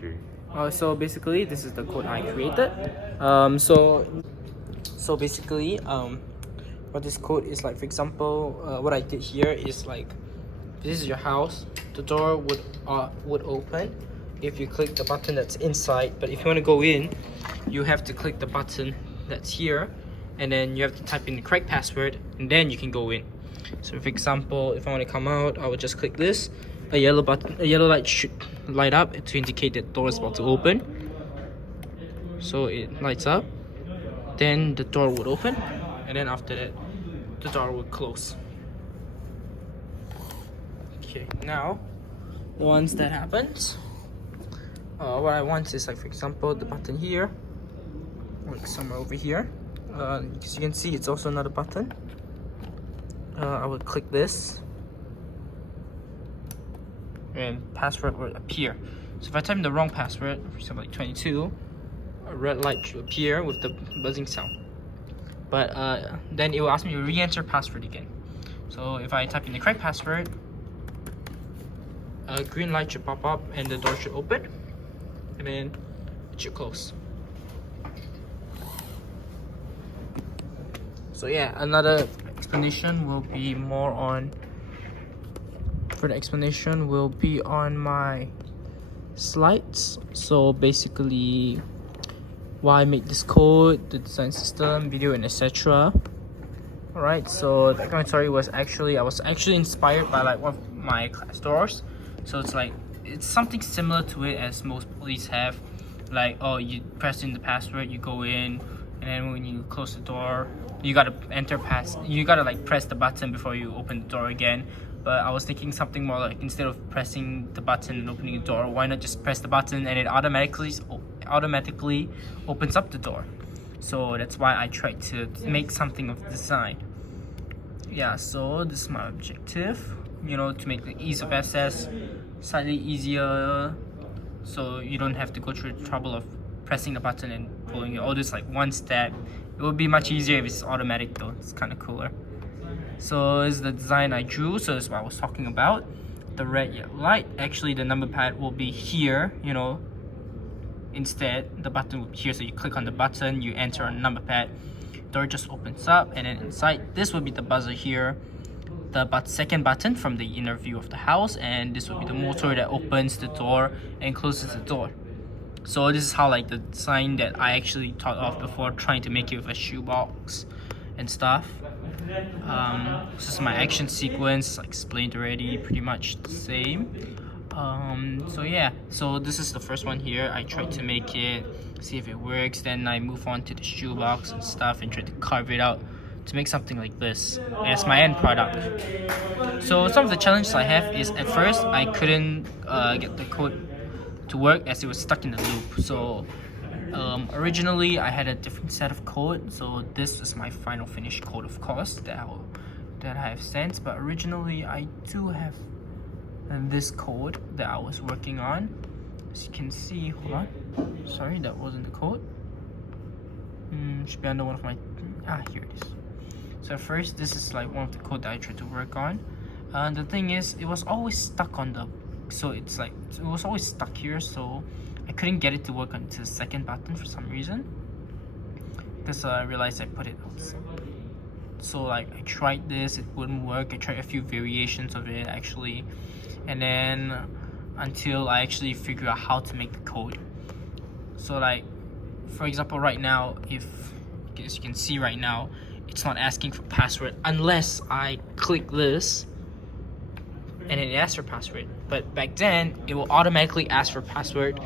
country. So basically, this is the code I created. So basically, what this code is like. For example, what I did here is like, this is your house. The door would open if you click the button that's inside. But if you want to go in, you have to click the button that's here, and then you have to type in the correct password, and then you can go in. So for example, if I want to come out, I would just click this. A yellow light should light up to indicate that the door is about to open. So it lights up, then the door would open, and then after that the door would close. Okay, now once that happens, what I want is like, for example, the button here, like somewhere over here. As you can see, it's also another button. I would click this, and password would appear. So if I type in the wrong password, for example like 22, a red light should appear with the buzzing sound. But then it will ask me to re-enter password again. So if I type in the correct password, a green light should pop up and the door should open, and then it should close. So yeah, another explanation will be more on, further explanation will be on my slides. So basically, why I made this code, the design system, video, and etc. Alright, so the background story was actually, I was actually inspired by like one of my class doors. So it's like, it's something similar to it as most police have. Like, oh, you press in the password, you go in, and then when you close the door, you gotta you gotta like press the button before you open the door again. But I was thinking something more like, instead of pressing the button and opening the door, why not just press the button and it automatically opens up the door. So that's why I tried to make something of the design. Yeah, so this is my objective, you know, to make the ease of access slightly easier, so you don't have to go through the trouble of pressing the button and pulling it. All this like one step. It would be much easier if it's automatic though. It's kind of cooler. So this is the design I drew. So this is what I was talking about. The red yellow light. Actually, the number pad will be here, you know. Instead, the button will be here. So you click on the button, you enter on the number pad. Door just opens up, and then inside, this will be the buzzer here. The second button from the inner view of the house, and this will be the motor that opens the door and closes the door. So this is how like the design that I actually thought of before trying to make it with a shoebox and stuff. This is my action sequence, I explained already, pretty much the same. So yeah, so this is the first one here. I tried to make it, see if it works, then I move on to the shoebox and stuff and try to carve it out to make something like this as my end product. So some of the challenges I have is, at first I couldn't get the code to work as it was stuck in the loop. So originally I had a different set of code, so this is my final finished code, of course, that I have sent. But originally I do have this code that I was working on. As you can see, hold on, sorry, that wasn't the code. Should be under one of my, here it is. So first, this is like one of the code that I tried to work on. The thing is, it was always stuck on the, so it's like, it was always stuck here, so I couldn't get it to work onto the second button for some reason, because I realized I put it outside. So like, I tried this, it wouldn't work. I tried a few variations of it actually, and then until I actually figure out how to make the code. So like, for example, right now, as you can see right now, it's not asking for password unless I click this and it asks for password. But back then, it will automatically ask for password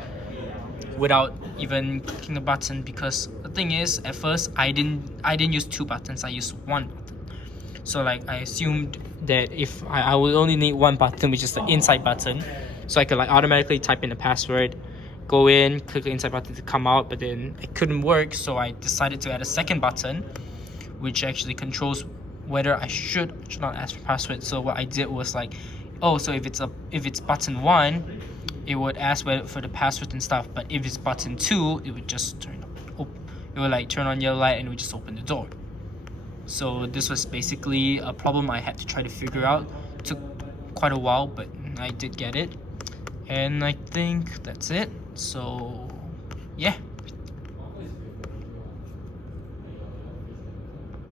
without even clicking the button, because the thing is, at first I didn't use two buttons, I used one button. So like, I assumed that if I would only need one button, which is the inside button, so I could like automatically type in the password, go in, click the inside button to come out. But then it couldn't work, so I decided to add a second button, which actually controls whether I should or should not ask for password. So what I did was like, oh, so if it's button 1, it would ask for the password and stuff. But if it's button 2, it would just turn on yellow light and it would just open the door. So this was basically a problem I had to try to figure out. It took quite a while, but I did get it. And I think that's it. So yeah.